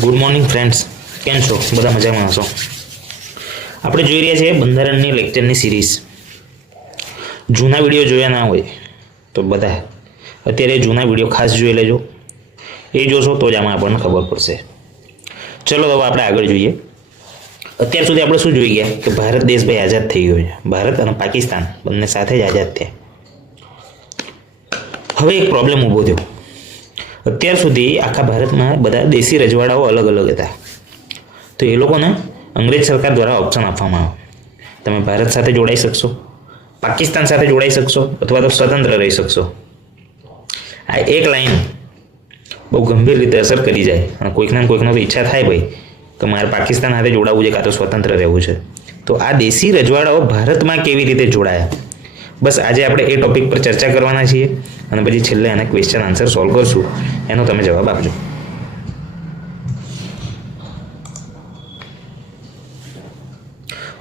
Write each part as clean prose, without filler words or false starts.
Good morning friends, કેમ છો? બધા મજામાં હશો. આપણે જોઈ રહ્યા છીએ બંધારણની લેક્ચરની સિરીઝ. જૂના વિડીયો જોયા ના હોય તો બધા અત્યારે જૂના વિડીયો ખાસ જોઈ લેજો. એ જોશો તો જ આમાં આપણને ખબર પડશે. ચલો હવે આપણે આગળ જોઈએ. અત્યાર સુધી આપણે શું જોઈ ગયા કે ભારત દેશ ભાઈ આઝાદ થઈ ગયો છે. ભારત અને પાકિસ્તાન બંને સાથે જ આઝાદ થયા. હવે એક પ્રોબ્લેમ ઊભો થયો. અત્યાર સુધી આખા ભારતમાં બધા દેશી રજવાડાઓ અલગ અલગ હતા. તો એ લોકોને અંગ્રેજ સરકાર દ્વારા ઓપ્શન આપવામાં આવ્યો, તમે ભારત સાથે જોડાઈ શકશો, પાકિસ્તાન સાથે જોડાઈ શકશો અથવા તો સ્વતંત્ર રહી શકશો. આ એક લાઈન બહુ ગંભીર રીતે અસર કરી જાય અને કોઈકને તો ઈચ્છા થાય ભાઈ કે મારે પાકિસ્તાન સાથે જોડાવવું છે કાં તો સ્વતંત્ર રહેવું છે. તો આ દેશી રજવાડાઓ ભારતમાં કેવી રીતે જોડાયા, બસ આજે આપણે એ ટોપિક પર ચર્ચા કરવાના છીએ અને પછી છેલ્લે એના ક્વેશ્ચન આન્સર સોલ્વ કરશું, એનો તમે જવાબ આપજો.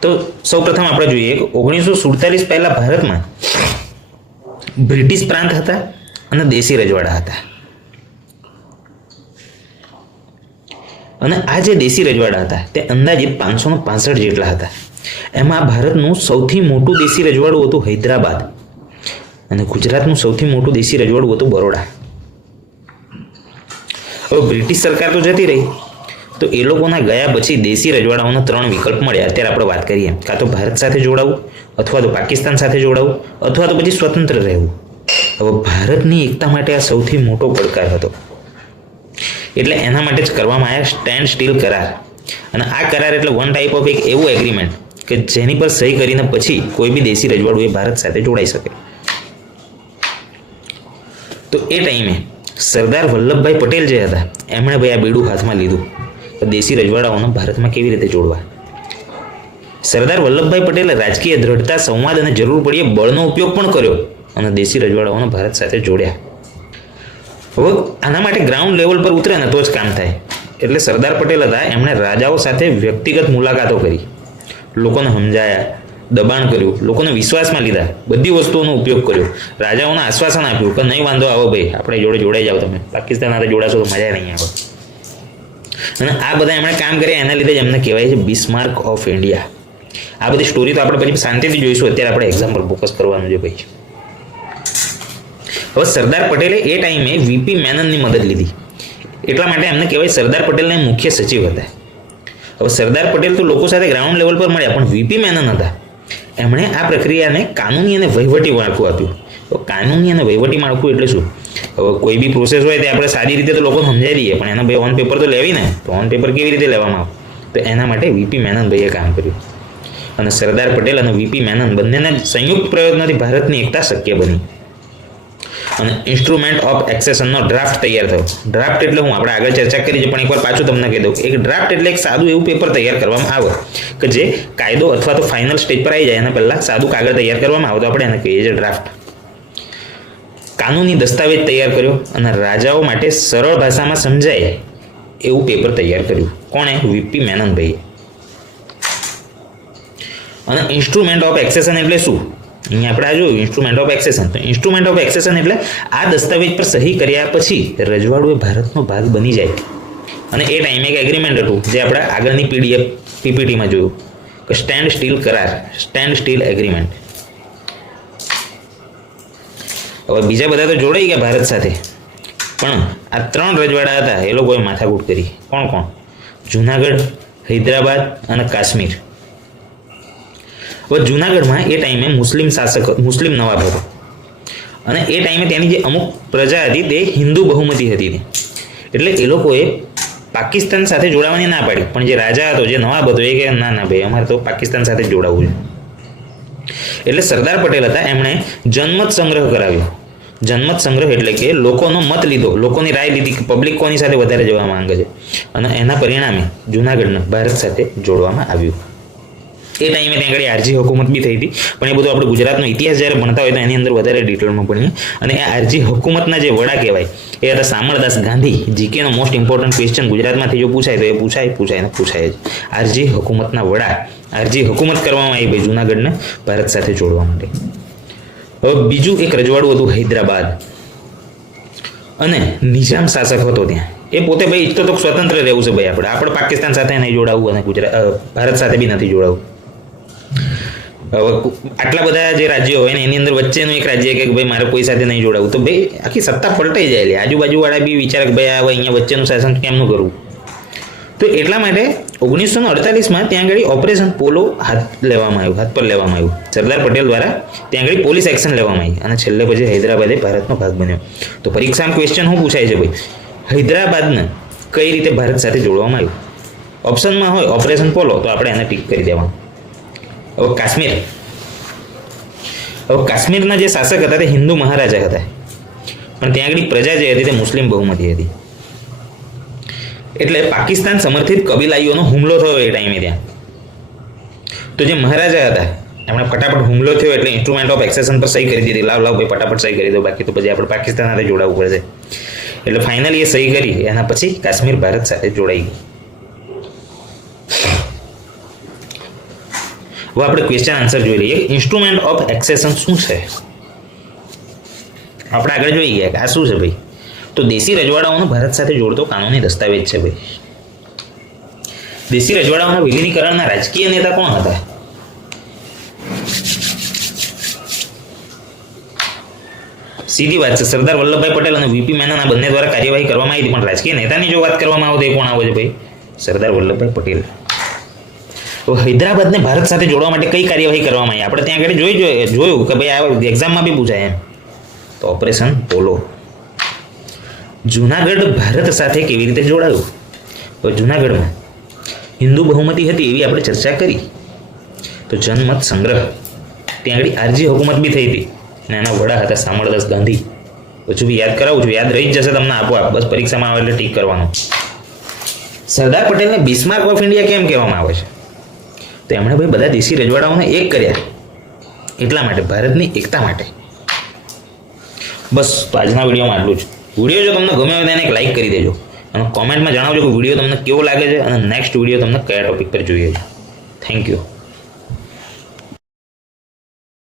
તો સૌપ્રથમ આપણે જોઈએ કે 1947 પહેલા ભારતમાં બ્રિટિશ પ્રાંત હતા અને દેશી રજવાડા હતા. અને આ જે દેશી રજવાડા હતા તે અંદાજિત 565 જેટલા હતા. એમાં ભારતનું સૌથી મોટું દેશી રજવાડું હતું હૈદરાબાદ અને ગુજરાતનું સૌથી મોટું દેશી રજવાડું હતું બરોડા. હવે બ્રિટિશ સરકાર તો જતી રહી, તો એ લોકોના ગયા પછી દેશી રજવાડાઓના 3 વિકલ્પ મળ્યા. અત્યારે આપણે વાત કરીએ, કાં તો ભારત સાથે જોડાવું, અથવા તો પાકિસ્તાન સાથે જોડાવું, અથવા તો પછી સ્વતંત્ર રહેવું. હવે ભારતની એકતા માટે આ સૌથી મોટો પડકાર હતો. એટલે એના માટે જ કરવામાં આવ્યા સ્ટેન્ડ સ્ટીલ કરાર. અને આ કરાર એટલે વન ટાઈપ ઓફ એક એવું એગ્રીમેન્ટ કે જેની પર સહી કરીને પછી કોઈ બી દેશી રજવાડું એ ભારત સાથે જોડાઈ શકે. તો એ ટાઈમે સરદાર વલ્લભભાઈ પટેલ જે હતા એમણે ભાઈ આ બીડું હાથમાં લીધું દેશી રજવાડાઓને ભારતમાં કેવી રીતે જોડવા. સરદાર વલ્લભભાઈ પટેલે રાજકીય દ્રઢતા, સંવાદ અને જરૂર પડીએ બળનો ઉપયોગ પણ કર્યો અને દેશી રજવાડાઓને ભારત સાથે જોડ્યા. હવે આના માટે ગ્રાઉન્ડ લેવલ પર ઉતરે ને તો જ કામ થાય. એટલે સરદાર પટેલ હતા, એમણે રાજાઓ સાથે વ્યક્તિગત મુલાકાતો કરી, લોકોને સમજાયા, દબાણ કર્યું, લોકોને વિશ્વાસમાં લીધા, બધી વસ્તુઓનો ઉપયોગ કર્યો, રાજાઓને આશ્વાસન આપ્યું કે નહીં વાંધો આવો ભાઈ, આપણે જોડે જોડાઈ જાઓ, તમે પાકિસ્તાન સાથે જોડાશો તો મજા નહીં આવે. અને આ બધા એમણે કામ કર્યા, એના લીધે જ એમને કહેવાય છે બિસ્માર્ક ઓફ ઇન્ડિયા. આ બધી સ્ટોરી તો આપણે પછી શાંતિથી જોઈશું, અત્યારે આપણે એક્ઝામ પર ફોકસ કરવાનું છે ભાઈ. હવે સરદાર પટેલે એ ટાઈમે વીપી મેનનની મદદ લીધી, એટલા માટે એમને કહેવાય સરદાર પટેલના મુખ્ય સચિવ હતા. હવે સરદાર પટેલ તો લોકો સાથે ગ્રાઉન્ડ લેવલ પર મળ્યા, પણ વીપી મેનન હતા, એમણે આ પ્રક્રિયાને કાનૂની અને વહીવટી માળખું આપ્યું. તો કાનૂની અને વહીવટી માળખું એટલે શું? હવે કોઈ બી પ્રોસેસ હોય તે આપણે સારી રીતે તો લોકોને સમજાવી દઈએ, પણ એના ભાઈ ઓન પેપર તો લેવી ને, તો ઓન પેપર કેવી રીતે લેવામાં આવે? તો એના માટે વીપી મેનન ભાઈએ કામ કર્યું. અને સરદાર પટેલ અને વીપી મેનન બંનેના સંયુક્ત પ્રયત્નોથી ભારતની એકતા શક્ય બની અને ઇન્સ્ટ્રુમેન્ટ ઓફ એક્સેશનનો ડ્રાફ્ટ તૈયાર થયો. ડ્રાફ્ટ એટલે હું આપણે આગળ ચર્ચા કરી છે, પણ એકવાર પાછું તમને કહી દઉં. એક ડ્રાફ્ટ એટલે એક સાદું એવું પેપર તૈયાર કરવામાં આવે કે જે કાયદો અથવા તો ફાઇનલ સ્ટેજ પર આવી જાય એના પહેલાં સાદું કાગળ તૈયાર કરવામાં આવે, તો આપણે એને કહીએ છીએ ડ્રાફ્ટ. કાનૂની દસ્તાવેજ તૈયાર કર્યો અને રાજાઓ માટે સરળ ભાષામાં સમજાય એવું પેપર તૈયાર કર્યું. કોણે? વીપી મેનન ભાઈએ. અને ઇન્સ્ટ્રુમેન્ટ ઓફ એક્સેશન એટલે શું? અહીંયા આપણે આ જોયું ઇન્સ્ટ્રુમેન્ટ ઓફ એક્સેશન. તો ઇન્સ્ટ્રુમેન્ટ ઓફ એક્સેશન એટલે આ દસ્તાવેજ પર સહી કર્યા પછી રજવાડું એ ભારતનો ભાગ બની જાય. અને એ ટાઈમે એક એગ્રીમેન્ટ હતું જે આપણે આગળની પીપીટીમાં જોયું કે સ્ટેન્ડ સ્ટીલ કરાર, સ્ટેન્ડ સ્ટીલ એગ્રીમેન્ટ. હવે બીજા બધા તો જોડાઈ ગયા ભારત સાથે, પણ આ 3 રજવાડા હતા એ લોકોએ માથાકૂટ કરી. કોણ કોણ? જુનાગઢ, હૈદરાબાદ અને કાશ્મીર. હવે જુનાગઢમાં એ ટાઈમે મુસ્લિમ નવાબ હતો અને એ ટાઈમે તેની જે અમુક પ્રજા હતી તે હિન્દુ બહુમતી હતી. એટલે એ લોકોએ પાકિસ્તાન સાથે જોડાવાની ના પાડી, પણ જે રાજા હતો, જે નવાબ હતો, એ કહે ના ના ભાઈ અમારે તો પાકિસ્તાન સાથે જ જોડાવવું છે. એટલે સરદાર પટેલ હતા, એમણે જનમત સંગ્રહ કરાવ્યો. જનમત સંગ્રહ એટલે કે લોકોનો મત લીધો, લોકોની રાય લીધી કે પબ્લિક કોની સાથે વધારે જવા માંગે છે, અને એના પરિણામે જુનાગઢને ભારત સાથે જોડવામાં આવ્યું. એ ટાઈમે ત્યાં આગળ આરજી હુકુમત બી થઈ હતી, પણ એ બધું આપણે ગુજરાતનો ઇતિહાસ જ્યારે ભણતા હોય તો એની અંદર વધારે ડિટેલમાં ભણીએ. અને એ આરજી હુકુમતના જે વડા કહેવાય એ હતા શામળદાસ ગાંધી. જીકેનો મોસ્ટ ઇમ્પોર્ટન્ટ ક્વેશ્ચન ગુજરાતમાંથી જો પૂછાય તો એ પૂછાય જ. આરજી હુકુમતના વડા, આરજી હુકુમત કરવામાં આવી ભાઈ જુનાગઢને ભારત સાથે જોડવા માટે. હવે બીજું એક રજવાડું હતું હૈદરાબાદ, અને નિઝામ શાસક હતો ત્યાં. એ પોતે ભાઈ ઈચ્છતો તો સ્વતંત્ર રહેવું છે ભાઈ આપણે પાકિસ્તાન સાથે નહીં જોડાવું અને ભારત સાથે બી નથી જોડાવું. હવે આટલા બધા જે રાજ્યો હોય ને એની અંદર વચ્ચેનું એક રાજ્ય કે ભાઈ મારે કોઈ સાથે નહીં જોડાવું, તો ભાઈ આખી સત્તા પલટાઈ જાય. આજુબાજુવાળા બી વિચારે કે ભાઈ હવે અહીંયા વચ્ચેનું શાસન કેમનું કરવું. તો એટલા માટે 1948માં ત્યાં આગળ ઓપરેશન પોલો હાથ પર લેવામાં આવ્યું. સરદાર પટેલ દ્વારા ત્યાં આગળ પોલીસ એક્શન લેવામાં આવી અને છેલ્લે પછી હૈદરાબાદ એ ભારતનો ભાગ બન્યો. તો પરીક્ષામાં ક્વેશ્ચન શું પૂછાય છે ભાઈ, હૈદરાબાદને કઈ રીતે ભારત સાથે જોડવામાં આવ્યું? ઓપ્શનમાં હોય ઓપરેશન પોલો, તો આપણે એને ટીક કરી દેવાનું. હવે કાશ્મીરના જે શાસક હતા તે હિન્દુ મહારાજા હતા, પણ ત્યાં આગળ પ્રજા જે હતી તે મુસ્લિમ બહુમતી હતી. એટલે પાકિસ્તાન સમર્થિત કબીલાઈઓનો હુમલો થયો એ ટાઈમે ત્યાં. તો જે મહારાજા હતા એમણે ફટાફટ હુમલો થયો એટલે ઇન્સ્ટ્રુમેન્ટ ઓફ એક્સેશન પર સહી કરી દીધી. લાવ ભાઈ ફટાફટ સહી કરી દો, બાકી તો પછી આપણે પાકિસ્તાન સાથે જોડાવવું પડશે. એટલે ફાઇનલી એ સહી કરી, એના પછી કાશ્મીર ભારત સાથે જોડાઈ ગયું. હવે આપણે ક્વેશ્ચન આન્સર જોઈ લઈએ. ઇન્સ્ટ્રુમેન્ટ ઓફ એક્સેશન શું છે? આપણે આગળ જોઈ ગયા કે આ શું છે ભાઈ, તો દેશી રજવાડાઓનો ભારત સાથે જોડતો કાનૂની દસ્તાવેજ છે ભાઈ. દેશી રજવાડાઓના વિલીનીકરણના રાજકીય નેતા કોણ હતા? સીધી વાત છે, સરદાર વલ્લભભાઈ પટેલ અને વીપી મેનન આ બંને દ્વારા કાર્યવાહી કરવામાં આવી હતી. પણ રાજકીય નેતાની જો વાત કરવામાં આવે તો એ કોણ આવે છે ભાઈ? સરદાર વલ્લભભાઈ પટેલ. તો હૈદરાબાદને ભારત સાથે જોડવા માટે કઈ કાર્યવાહી કરવામાં આવી? આપણે ત્યાં આગળ જોયું કે ભાઈ આ એક્ઝામમાં બી પૂછાય એમ. તો ઓપરેશન પોલો. જુનાગઢ ભારત સાથે કેવી રીતે જોડાયું? તો જુનાગઢમાં હિન્દુ બહુમતી હતી એવી આપણે ચર્ચા કરી. તો જનમત સંગ્રહ, ત્યાં આગળ આરજી હુકુમત બી થઈ હતી અને એના વડા હતા શામળદાસ ગાંધી. હજુ બી યાદ કરાવું છું, યાદ રહી જ જશે તમને આપોઆપ, બસ પરીક્ષામાં આવે એટલે ટીક કરવાનું. સરદાર પટેલને બિસ્માર્ક ઓફ ઇન્ડિયા કેમ કહેવામાં આવે છે? તો એમણે ભાઈ બધા દેશી રજવાડાઓને એક કર્યા એટલા માટે, ભારતની એકતા માટે. બસ તો આજના વિડીયોમાં આટલું જ. વિડીયો જો તમને ગમ્યો હોય તો એને એક લાઈક કરી દેજો અને કોમેન્ટમાં જણાવજો કે વિડીયો તમને કેવો લાગે છે અને નેક્સ્ટ વિડીયો તમને કયા ટોપિક પર જોઈએ છે. Thank you.